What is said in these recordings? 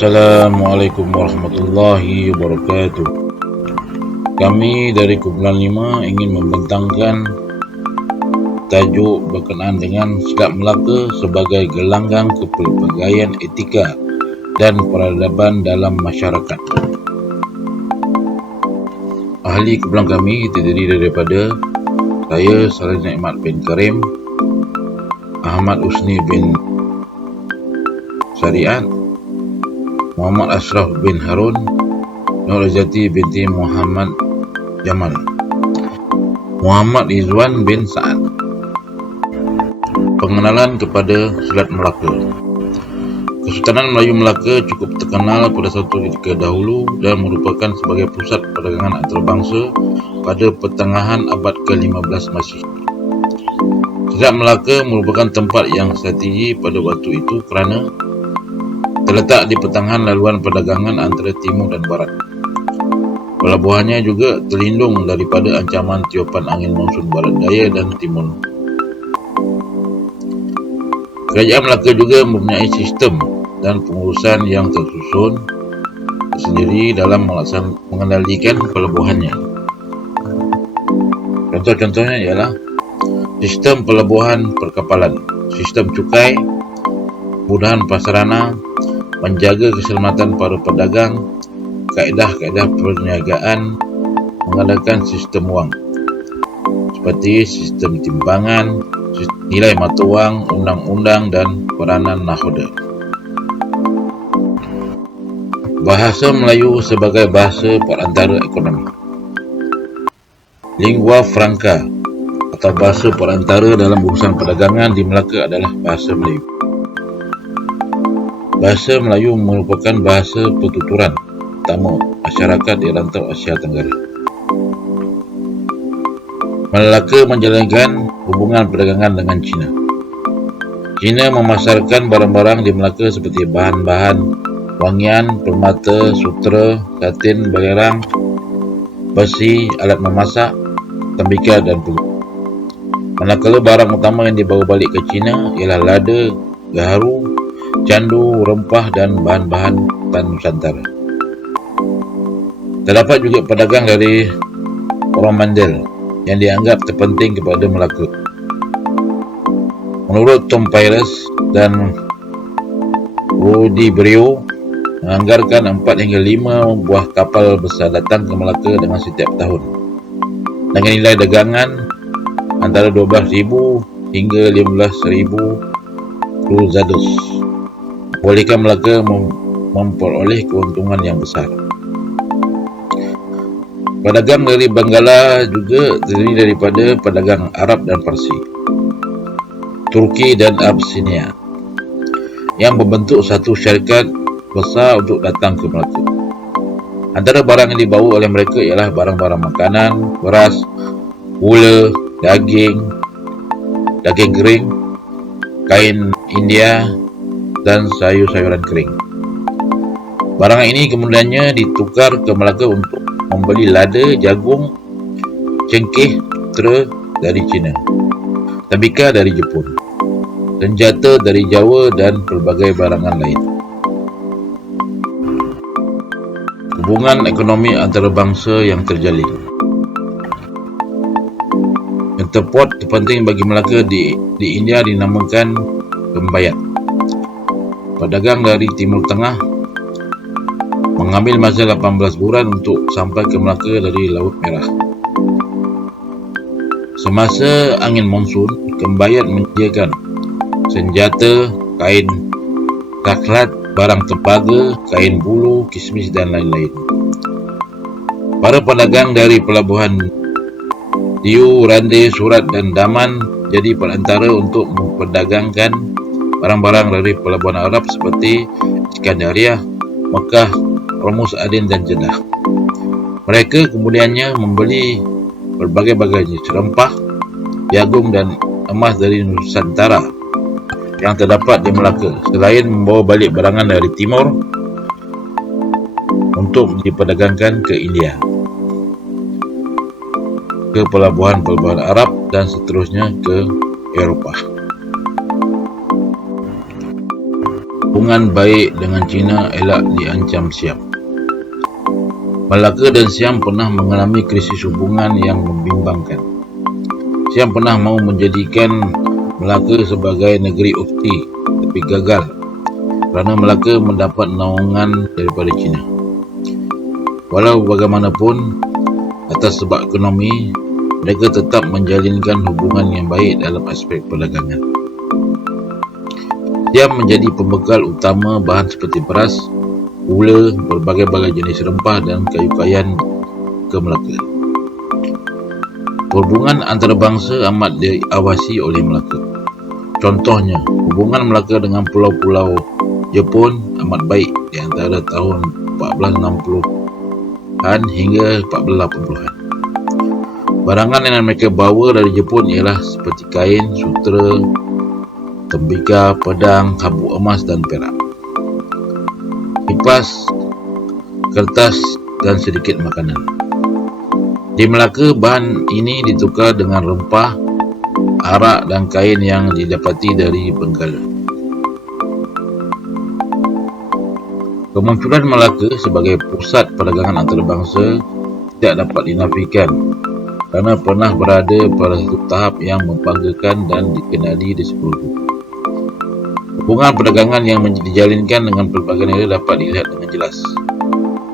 Assalamualaikum warahmatullahi wabarakatuh. Kami dari Kumpulan 5 ingin membentangkan tajuk berkenaan dengan Silat Melaka sebagai gelanggang kepelbagaian etika dan peradaban dalam masyarakat. Ahli kumpulan kami terdiri daripada saya, Saladin Ahmad bin Karim, Ahmad Usni bin Syariat, Muhammad Ashraf bin Harun, Nur Razati binti Muhammad Jamal, Muhammad Izwan bin Sa'ad. Pengenalan kepada Silat Melaka. Kesultanan Melayu Melaka cukup terkenal pada satu ketika dahulu dan merupakan sebagai pusat perdagangan antarabangsa pada pertengahan abad ke-15 Masihi. Silat Melaka merupakan tempat yang strategi pada waktu itu kerana terletak di pertengahan laluan perdagangan antara timur dan barat. Pelabuhannya juga terlindung daripada ancaman tiupan angin monsun barat daya dan timur. Kerajaan Melaka juga mempunyai sistem dan pengurusan yang tersusun sendiri dalam mengendalikan pelabuhannya. Contoh-contohnya ialah sistem pelabuhan perkapalan, sistem cukai, kemudahan prasarana, menjaga keselamatan para pedagang, kaedah-kaedah perniagaan, mengadakan sistem wang seperti sistem timbangan, nilai mata wang, undang-undang dan peranan nahoda. Bahasa Melayu sebagai bahasa perantara ekonomi. Lingua franca atau bahasa perantara dalam urusan perdagangan di Melaka adalah bahasa Melayu. Bahasa Melayu merupakan bahasa pertuturan utama masyarakat di rantau Asia Tenggara. Melaka menjalankan hubungan perdagangan dengan China. China memasarkan barang-barang di Melaka seperti bahan-bahan wangian, permata, sutera, satin, belerang, besi, alat memasak, tembikar dan puluh. Manakala barang utama yang dibawa balik ke China ialah lada, gaharu, candu, rempah dan bahan-bahan tan Nusantara. Terdapat juga pedagang dari Coromandel yang dianggap terpenting kepada Melaka. Menurut Tom Pires dan Rudy Brio, menganggarkan 4 hingga 5 buah kapal besar datang ke Melaka dengan setiap tahun, dengan nilai dagangan antara 12,000 hingga 15,000 cruzados. Bolehkah Melaka memperoleh keuntungan yang besar. Pedagang dari Benggala juga terdiri daripada pedagang Arab dan Parsi, Turki dan Abyssinia yang membentuk satu syarikat besar untuk datang ke Melaka. Antara barang yang dibawa oleh mereka ialah barang-barang makanan, beras, gula, daging kering, kain India dan sayur-sayuran kering. Barang ini kemudiannya ditukar ke Melaka untuk membeli lada, jagung, cengkeh, sutera dari China, tembikar dari Jepun, senjata dari Jawa dan pelbagai barangan lain. Hubungan ekonomi antarabangsa yang terjalin. Interport terpenting bagi Melaka di India dinamakan Kembayat. Pedagang dari Timur Tengah mengambil masa 18 bulan untuk sampai ke Melaka dari Laut Merah. Semasa angin monsun, Kembayat menyediakan senjata, kain taklat, barang tembaga, kain bulu, kismis dan lain-lain. Para pedagang dari pelabuhan Diu, Rande, Surat dan Daman jadi perantara untuk memperdagangkan barang-barang dari pelabuhan Arab seperti Iskandariah, Mekah, Hormuz, Aden dan Jeddah. Mereka kemudiannya membeli berbagai-bagai jenis rempah, jagung dan emas dari Nusantara yang terdapat di Melaka, selain membawa balik barangan dari timur untuk diperdagangkan ke India, ke pelabuhan-pelabuhan Arab dan seterusnya ke Eropah. Hubungan baik dengan China elak diancam Siam. Melaka dan Siam pernah mengalami krisis hubungan yang membimbangkan. Siam pernah mahu menjadikan Melaka sebagai negeri ukti, tapi gagal kerana Melaka mendapat naungan daripada China. Walau bagaimanapun, atas sebab ekonomi, mereka tetap menjalinkan hubungan yang baik dalam aspek perdagangan. Siam menjadi pembekal utama bahan seperti beras, gula, berbagai-bagai jenis rempah dan kayu kayan ke Melaka. Hubungan antarabangsa amat diawasi oleh Melaka. Contohnya, hubungan Melaka dengan pulau-pulau Jepun amat baik di antara tahun 1460-an hingga 1480-an. Barangan yang mereka bawa dari Jepun ialah seperti kain, sutera, tembikar, pedang, habuk emas dan perak, kipas, kertas dan sedikit makanan. Di Melaka, bahan ini ditukar dengan rempah, arak dan kain yang didapati dari Benggala. Kemunculan Melaka sebagai pusat perdagangan antarabangsa tidak dapat dinafikan kerana pernah berada pada satu tahap yang membanggakan dan dikenali di seluruh dunia. Hubungan perdagangan yang dijalinkan dengan pelbagai negara dapat dilihat dengan jelas.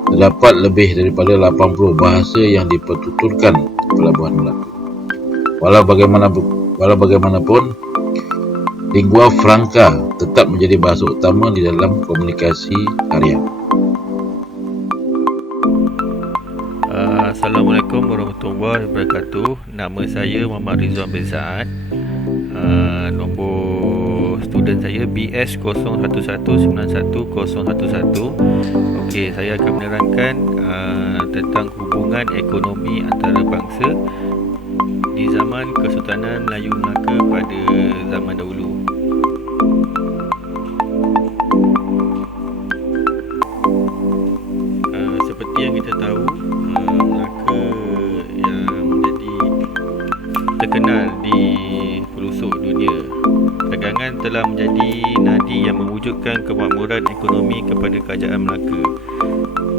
Terdapat lebih daripada 80 bahasa yang dipertuturkan di pelabuhan Melaka. Walau bagaimanapun, lingua franca tetap menjadi bahasa utama di dalam komunikasi harian. Assalamualaikum warahmatullahi wabarakatuh. Nama saya Muhammad Rizwan bin Saad. Nombor student saya BS 01191011. Okey, saya akan menerangkan tentang hubungan ekonomi antarabangsa di zaman Kesultanan Melayu Melaka pada zaman dahulu. Seperti yang kita tahu, Melaka yang menjadi terkenal di pelosok dunia. Perdagangan telah menjadi nadi yang mewujudkan kemakmuran ekonomi kepada kerajaan Melaka.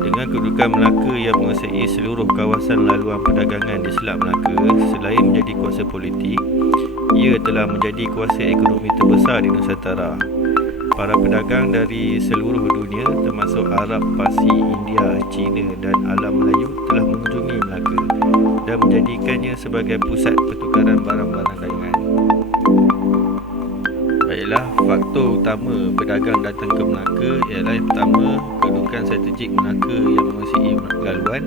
Dengan kedudukan Melaka yang menguasai seluruh kawasan laluan perdagangan di Selat Melaka, selain menjadi kuasa politik, ia telah menjadi kuasa ekonomi terbesar di Nusantara. Para pedagang dari seluruh dunia termasuk Arab, Parsi, India, China dan alam Melayu telah mengunjungi Melaka dan menjadikannya sebagai pusat pertukaran barang-barang dagangan. Baiklah, faktor utama pedagang datang ke Melaka ialah yang pertama, kedudukan strategik Melaka yang menguasai laluan,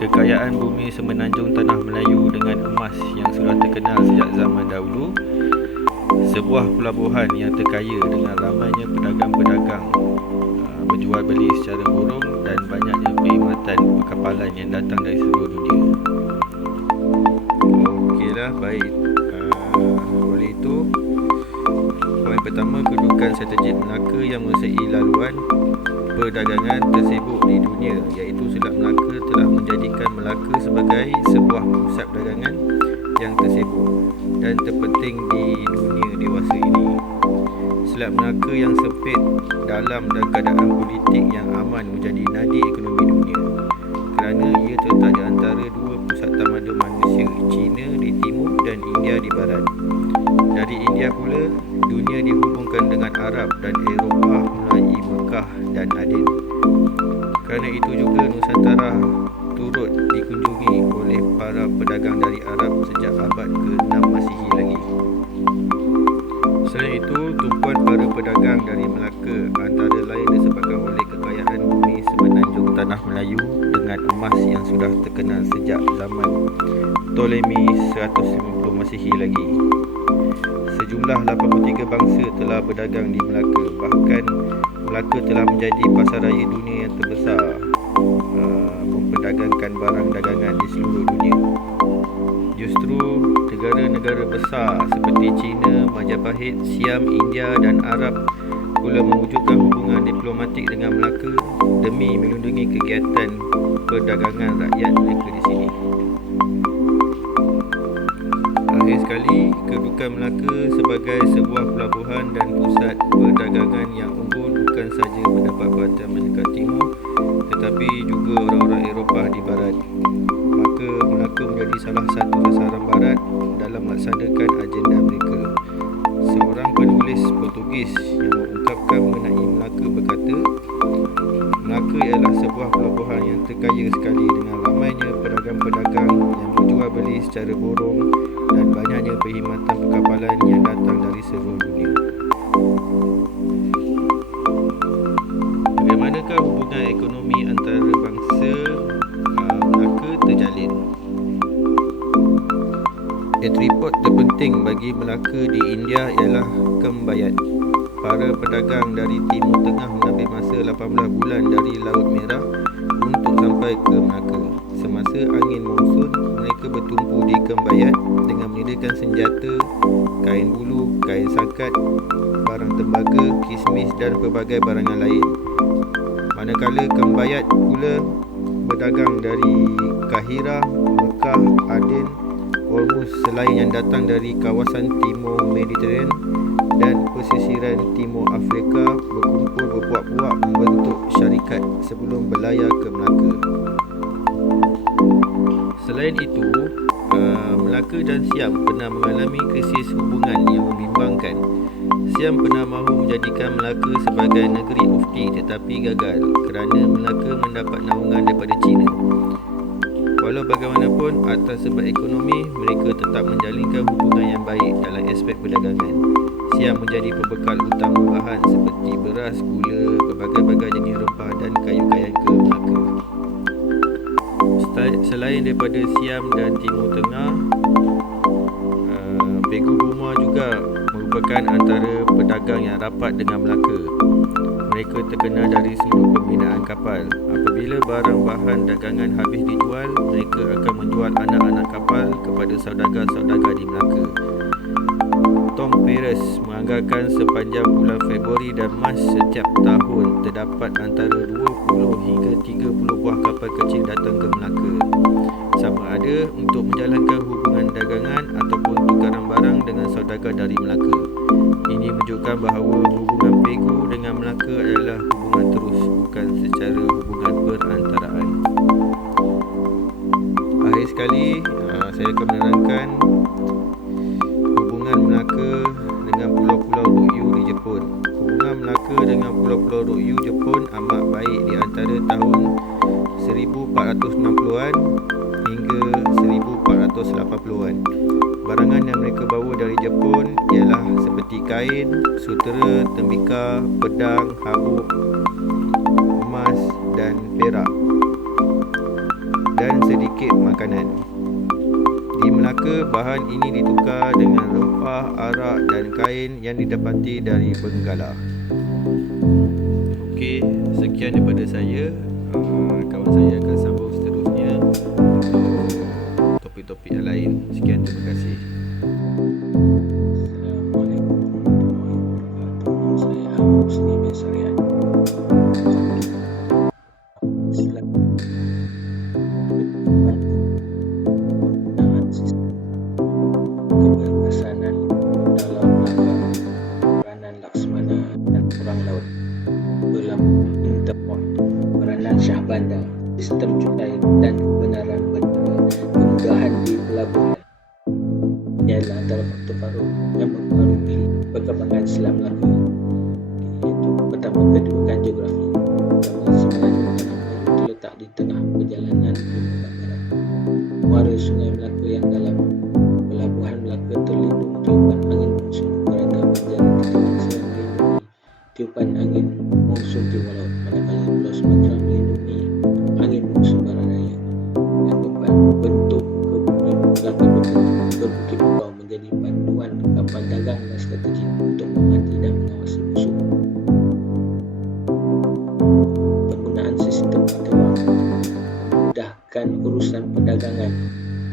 kekayaan bumi semenanjung tanah Melayu dengan emas yang sudah terkenal sejak zaman dahulu, sebuah pelabuhan yang terkaya dengan ramainya pedagang-pedagang berjual beli secara hurung dan banyaknya perkhidmatan perkapalan yang datang dari seluruh dunia. Okeylah, baik. Oleh itu, poin pertama, kedudukan strategik Melaka yang menguasai laluan perdagangan tersibuk di dunia, iaitu Selat Melaka telah menjadikan Melaka sebagai sebuah pusat perdagangan yang tersibuk dan terpenting di dunia dewasa ini. Selat Melaka yang sempit, dalam dan keadaan politik yang aman menjadi nadi ekonomi dunia kerana ia terletak di antara dua pusat tamadun manusia, China di timur dan India di barat. Dari India pula, dunia dihubungkan dengan Arab dan Eropah melalui Mekah dan Aden. Kerana itu juga Nusantara turut dikunjungi oleh para pedagang dari Arab sejak abad ke-6 Masihi lagi. Selain itu, tumpuan para pedagang dari Melaka antara lain disebabkan oleh kekayaan bumi semenanjung tanah Melayu dengan emas yang sudah terkenal sejak zaman Ptolemy 150 Masihi lagi. Sejumlah 83 bangsa telah berdagang di Melaka. Bahkan Melaka telah menjadi pasar raya dunia yang terbesar, memperdagangkan barang dagangan di seluruh dunia. Justru negara-negara besar seperti China, Majapahit, Siam, India dan Arab pula mewujudkan hubungan diplomatik dengan Melaka demi melindungi kegiatan perdagangan rakyat mereka di sini. Akhir sekali, kedudukan Melaka sebagai sebuah pelabuhan dan pusat perdagangan yang unggul bukan sahaja mendapat perhatian masyarakat timur tetapi juga orang-orang Eropah di barat. Maka Melaka menjadi salah satu sasaran barat dalam melaksanakan agenda mereka. Seorang penulis Portugis yang mengungkapkan mengenai Melaka berkata, Melaka ialah sebuah pelabuhan yang terkaya sekali dengan ramainya pedagang-pedagang yang berjual beli secara borong dan banyaknya perkhidmatan perkapalan yang datang dari seluruh dunia. Bagaimanakah hubungan ekonomi antara bangsa Melaka terjalin? Atribut terpenting bagi Melaka di India ialah kembayat. Para pedagang dari Timur Tengah mengambil masa 18 bulan dari Laut Merah untuk sampai ke Melaka. Semasa angin monsun, mereka bertumpu di Kembayat dengan menyediakan senjata, kain bulu, kain sakat, barang tembaga, kismis dan pelbagai barangan lain. Manakala Kembayat pula berdagang dari Kahirah, Mekah, Aden, Hormuz selain yang datang dari kawasan Timur Mediterranean dan pesisiran Timur Afrika berkumpul berpuak-puak membentuk syarikat sebelum berlayar ke Melaka. Selain itu, Melaka dan Siam pernah mengalami krisis hubungan yang membimbangkan. Siam pernah mahu menjadikan Melaka sebagai negeri ufti tetapi gagal kerana Melaka mendapat naungan daripada China. Walau bagaimanapun, atas sebab ekonomi, mereka tetap menjalinkan hubungan yang baik dalam aspek perdagangan. Siam menjadi pembekal utama bahan seperti beras, gula, berbagai-bagai jenis rempah dan kayu-kayu ke Melaka. Selain daripada Siam dan Timur Tengah, Pegu Burma juga merupakan antara pedagang yang rapat dengan Melaka. Mereka terkenal dari sudut pembinaan kapal. Apabila barang bahan dagangan habis dijual, mereka akan menjual anak-anak kapal kepada saudagar-saudagar di Melaka. Tom Peres menganggarkan sepanjang bulan Februari dan Mac setiap tahun terdapat antara 20 hingga 30 buah kapal kecil datang ke Melaka. Sama ada untuk menjalankan hubungan dagangan ataupun tukaran barang dengan saudagar dari Melaka. Ini menunjukkan bahawa hubungan Pegu dengan Melaka adalah hubungan terus, bukan secara hubungan perantaraan. Akhir sekali, saya akan menerangkan hubungan Melaka dengan pulau-pulau Ryukyu di Jepun. Hubungan Melaka dengan pulau-pulau Ryukyu Jepun amat baik di antara tahun 1460-an hingga 1480-an. Barangan yang mereka bawa dari Jepun ialah seperti kain, sutera, tembikar, pedang, habuk, emas dan perak dan sedikit makanan. Di Melaka, bahan ini ditukar dengan rempah, arak dan kain yang didapati dari Benggala. Okey, sekian daripada saya. Kawan saya akan sambung seterusnya untuk topik-topik yang lain. Sekian, terima kasih. Assalamualaikum warahmatullahi wabarakatuh. Saya Ahmad Husni bin Sarian. Penggunaan sistem keberkesanan dalam rangka peranan Laksmana dan Perang Laut berlabuh Interport, peranan Syah Bandar, sistem cukai dan kebenaran bendera, kemudahan di pelabuhan. Ini adalah antara faktor baru yang mempengaruhi perkembangan Selat Melaka, iaitu pertama, kedudukan geografi. Sebenarnya Melaka terletak di tengah perjalanan ke barat. Muara Sungai Melaka yang dalam. Pelabuhan Melaka terlindung tiupan angin monsun kerana menjadi titik yang melindungi tiupan angin monsun timur laut, manakala Pulau Sumatera melindungi angin monsun barat daya yang berbentuk ke bumi. Melaka berbentuk ke Bukit Bukau menjadi panduan kapal dagang dan strategik untuk menghati dan mengawasi musuh. Penggunaan sistem mata wang memudahkan urusan perdagangan,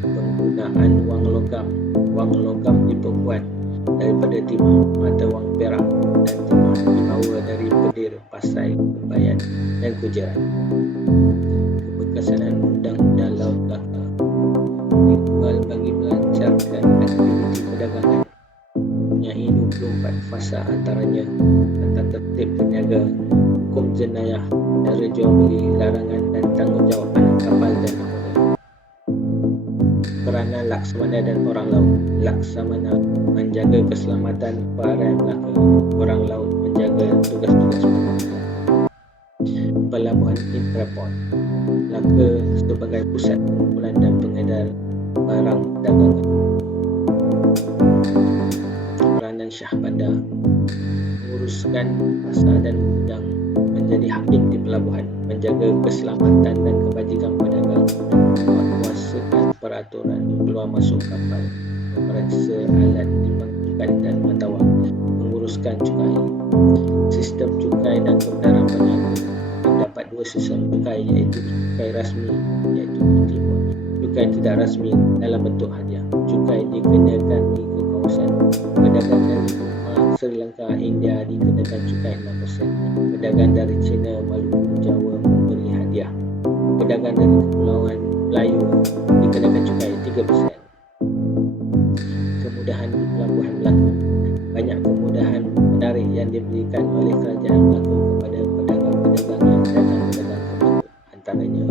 penggunaan wang logam diperbuat daripada timah mata wang perak dan timah dibawa dari Pedir, Pasai, Kebayan dan Gujarat. Keberkesanan undang-undang Laut Melaka dibuat bagi melancarkan aktiviti perdagangan, mempunyai 24 fasa antaranya tentang tertib berniaga, hukum jenayah, cara jual beli, larangan dan tanggungjawab anak kapal dan nahoda. Peranan Laksamana dan orang laut. Laksamana menjaga keselamatan para Melaka, orang laut menjaga tugas-tugas perdagangan. Pelabuhan Intraport Melaka sebagai pusat pengumpulan dan pengedar barang dagangan. Peranan Syah Bandar menguruskan pasar dan gudang, menjadi hakim di pelabuhan, menjaga keselamatan dan kebajikan pedagang, menguasakan peraturan keluar masuk kapal, memeriksa alat timbang ikan dan mata wang, menguruskan cukai. Sistem cukai dan kebenaran peniaga. Terdapat dua sistem cukai, iaitu cukai rasmi iaitu cukai tidak rasmi dalam bentuk hadiah. Cukai dikenakan di kawasan pedagang dari Burma, Sri Lanka, India dikenakan cukai 6%. Pedagang dari China, Maluku, Jawa memberi hadiah. Pedagang dari Kepulauan Melayu dikenakan cukai 3%. Kemudahan di Pelabuhan Melaka. Banyak kemudahan menarik yang diberikan oleh Kerajaan Melaka kepada pedagang-pedagang yang datang berdagang ke Melaka. Antaranya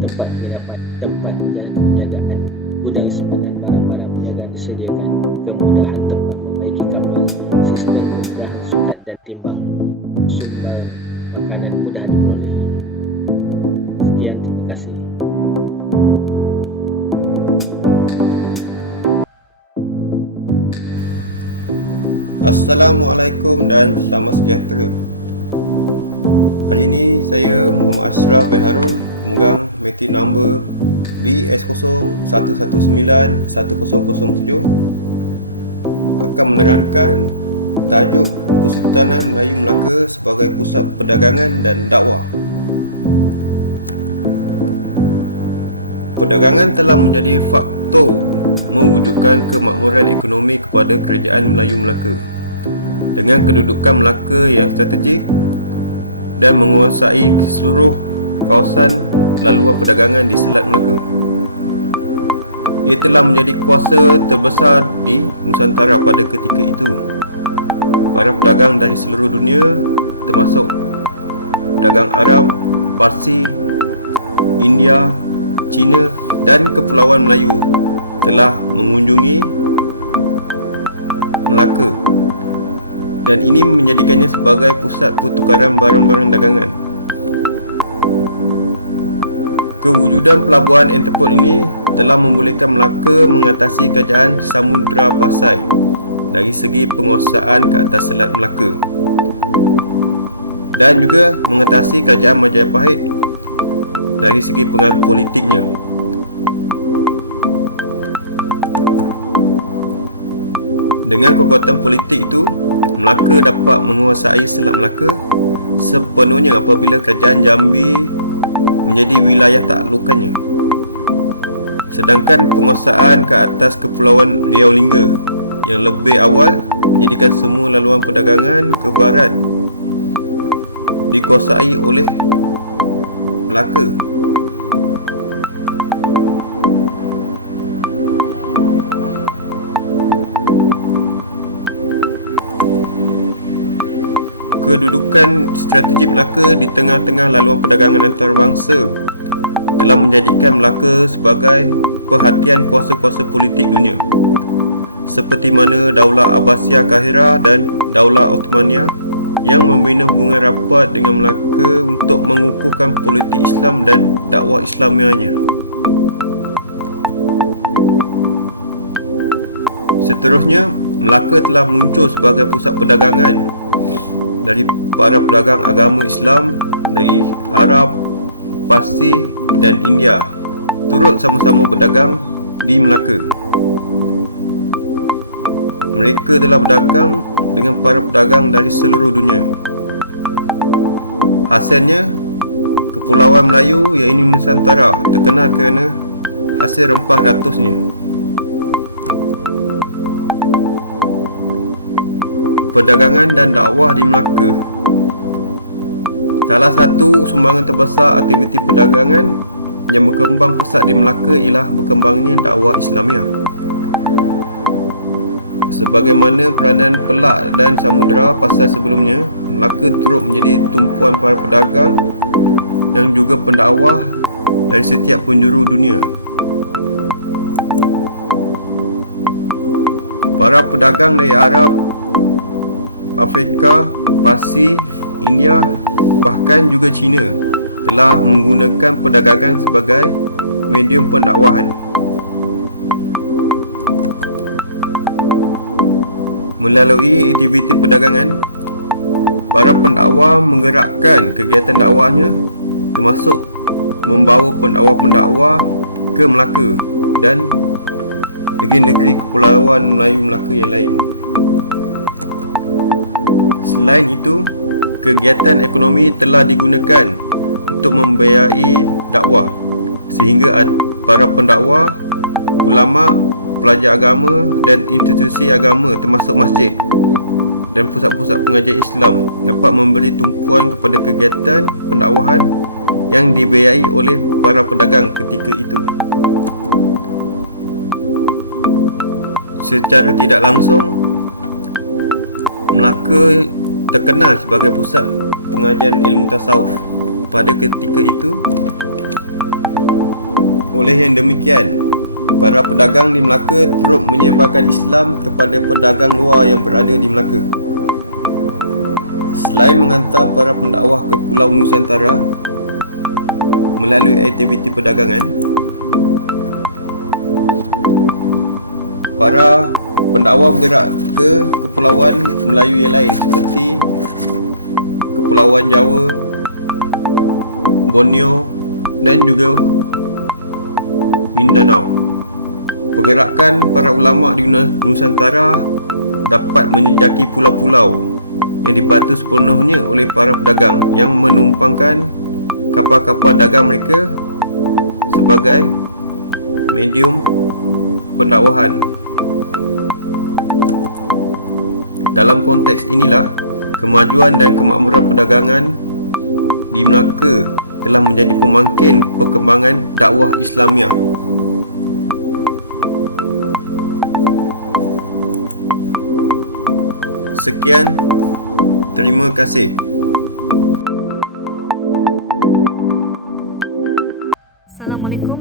tempat penginapan, tempat menjalankan perniagaan, gudang simpanan barang-barang perniagaan disediakan, kemudahan tempat membaiki kapal, sistem kemudahan sukat dan timbang, sumber makanan mudah diperoleh. Sekian, terima kasih.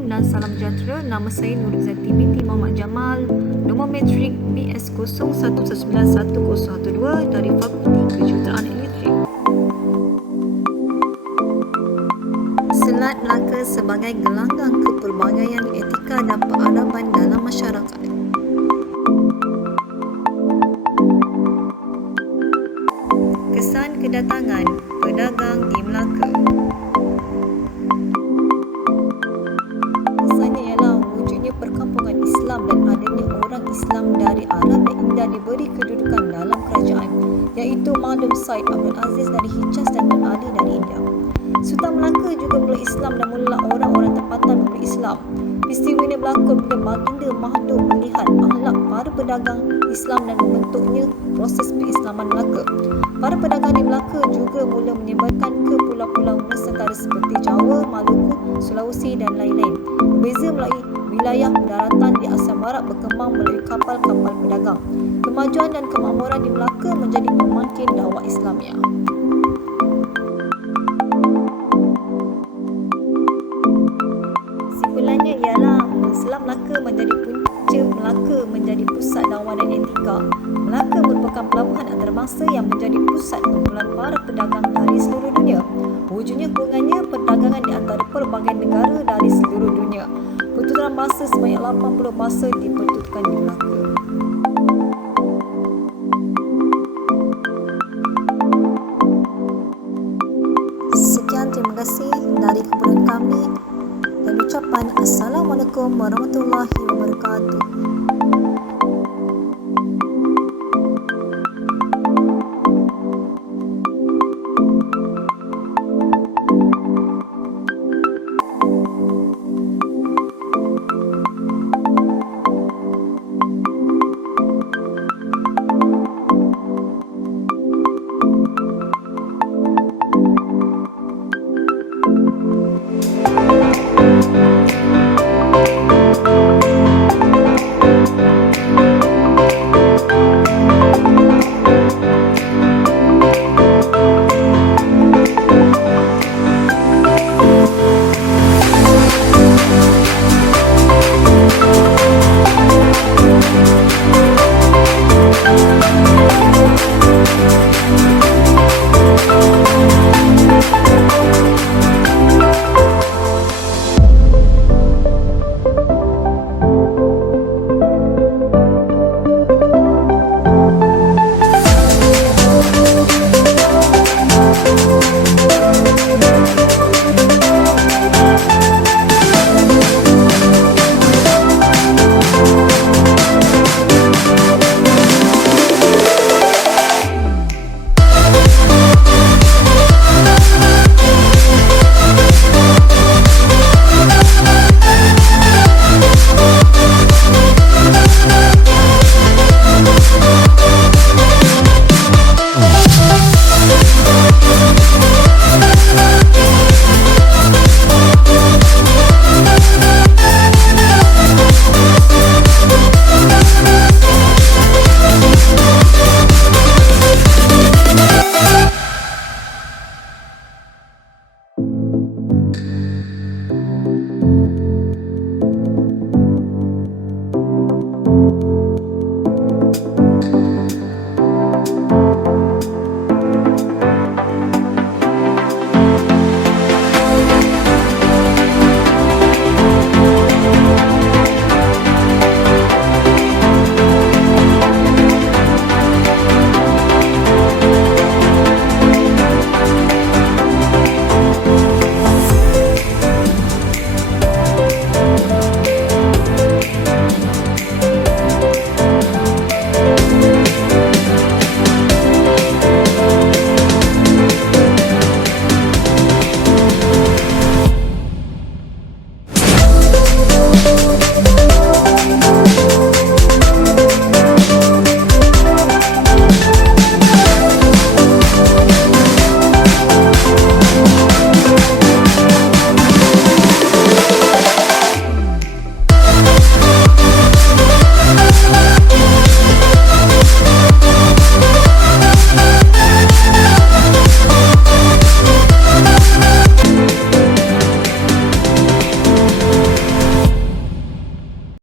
dan salam sejahtera. Nama saya Nurizati binti Muhammad Jamal, nombor metrik BS 01191012 dari Fakulti Kejuruteraan Elektrik. Selat Melaka sebagai gelanggang kepelbagaian etika dan peradaban dalam masyarakat. Kesan kedatangan pedagang di Melaka. Kesannya ialah wujudnya perkampungan Islam dan adanya orang Islam dari Arab dan India diberi kedudukan dalam kerajaan, iaitu Madam Said Abdul Aziz dari Hijaz dan Tun Ali dari India. Sultan Melaka juga memeluk Islam dan mula orang-orang tempatan memeluk Islam. Peristiwa ini berlaku bila Baginda Mahdum melihat akhlak para pedagang Islam dan membentuknya proses perislaman Melaka. Para pedagang di Melaka juga mula menyebarkan ke pulau-pulau Nusantara seperti Jawa, Maluku, Sulawesi dan lain-lain. Berbeza melalui wilayah daratan di Asia Barat berkembang melalui kapal-kapal pedagang. Kemajuan dan kemakmuran di Melaka menjadi pemangkin dakwah Islamiyah. Kesimpulannya ialah Selat Melaka menjadi punca Melaka menjadi pusat dakwah dan etika. Melaka merupakan pelabuhan antarabangsa yang menjadi pusat kumpulan para pedagang dari seluruh dunia. Wujudnya hubungannya perdagangan di antara pelbagai negara dari seluruh dunia. Pertuturan bahasa sebanyak 80 bahasa dipertuturkan di Melaka. Sekian, terima kasih dari kumpulan kami dan ucapan Assalamualaikum warahmatullahi wabarakatuh.